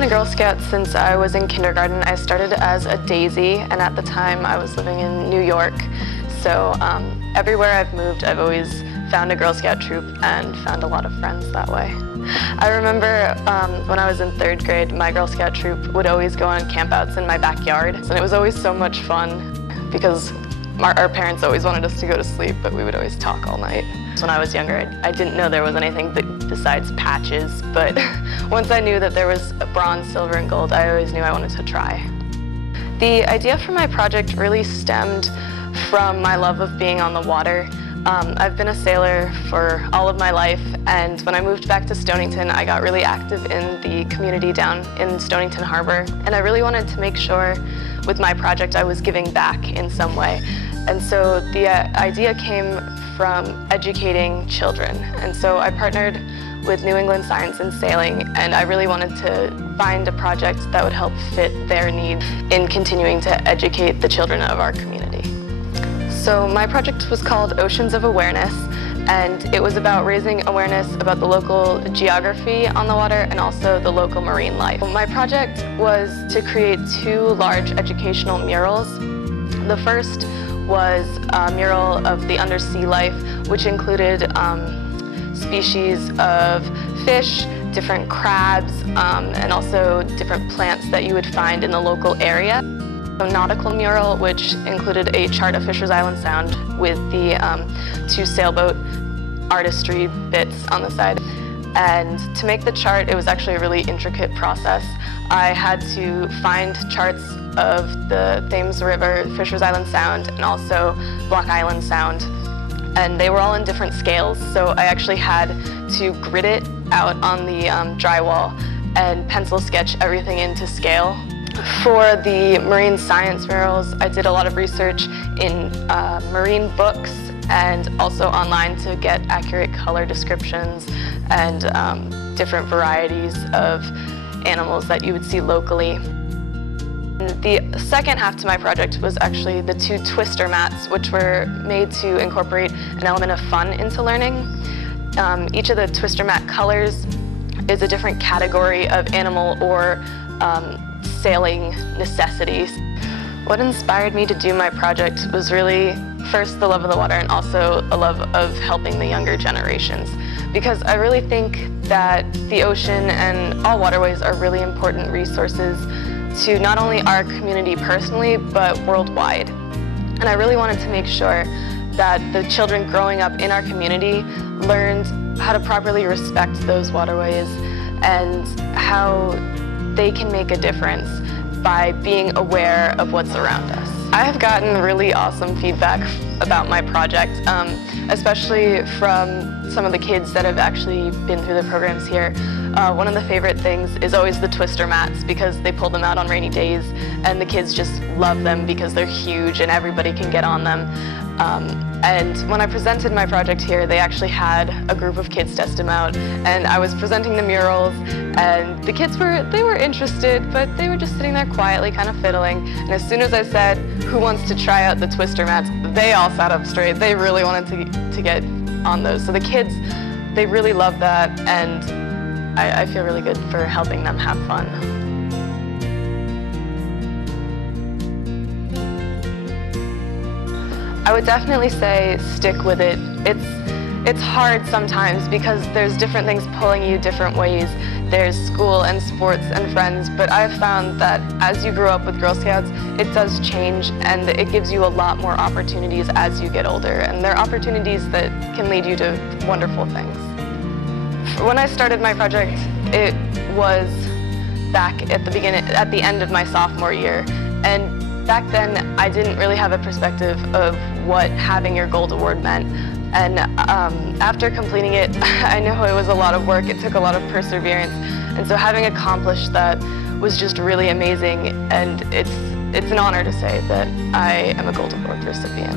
been a Girl Scout since I was in kindergarten. I started as a daisy, and at the time I was living in New York. So everywhere I've moved, I've always found a Girl Scout troop and found a lot of friends that way. I remember when I was in 3rd grade, my Girl Scout troop would always go on campouts in my backyard, and it was always so much fun because our parents always wanted us to go to sleep, but we would always talk all night. When I was younger, I didn't know there was anything besides patches, but once I knew that there was bronze, silver, and gold, I always knew I wanted to try. The idea for my project really stemmed from my love of being on the water. I've been a sailor for all of my life, and when I moved back to Stonington, I got really active in the community down in Stonington Harbor, and I really wanted to make sure with my project I was giving back in some way. And so the idea came from educating children, and so I partnered with New England Science and Sailing, and I really wanted to find a project that would help fit their need in continuing to educate the children of our community. So my project was called Oceans of Awareness, and it was about raising awareness about the local geography on the water and also the local marine life. My project was to create 2 large educational murals. The first was a mural of the undersea life, which included species of fish, different crabs, and also different plants that you would find in the local area. A nautical mural, which included a chart of Fisher's Island Sound with the 2 sailboat artistry bits on the side. And to make the chart, it was actually a really intricate process. I had to find charts of the Thames River, Fisher's Island Sound, and also Block Island Sound. And they were all in different scales, so I actually had to grid it out on the drywall and pencil sketch everything into scale. For the marine science murals, I did a lot of research in marine books and also online to get accurate color descriptions and different varieties of animals that you would see locally. The second half to my project was actually the 2 twister mats, which were made to incorporate an element of fun into learning. Each of the twister mat colors is a different category of animal or sailing necessities. What inspired me to do my project was really first the love of the water and also a love of helping the younger generations, because I really think that the ocean and all waterways are really important resources to not only our community personally, but worldwide. And I really wanted to make sure that the children growing up in our community learned how to properly respect those waterways and how they can make a difference by being aware of what's around us. I have gotten really awesome feedback about my project, especially from some of the kids that have actually been through the programs here. One of the favorite things is always the twister mats, because they pull them out on rainy days and the kids just love them because they're huge and everybody can get on them. And when I presented my project here, they actually had a group of kids test them out, and I was presenting the murals, and the kids were interested, but they were just sitting there quietly, kind of fiddling. And as soon as I said, "Who wants to try out the twister mats?" they all sat up straight. They really wanted to get on those. So the kids, they really love that, and I feel really good for helping them have fun. I would definitely say stick with it. It's hard sometimes because there's different things pulling you different ways. There's school and sports and friends, but I've found that as you grow up with Girl Scouts, it does change and it gives you a lot more opportunities as you get older, and they're opportunities that can lead you to wonderful things. When I started my project, it was back at the end of my sophomore year, and back then, I didn't really have a perspective of what having your gold award meant. And after completing it, I know it was a lot of work. It took a lot of perseverance. And so having accomplished that was just really amazing. And it's an honor to say that I am a gold award recipient.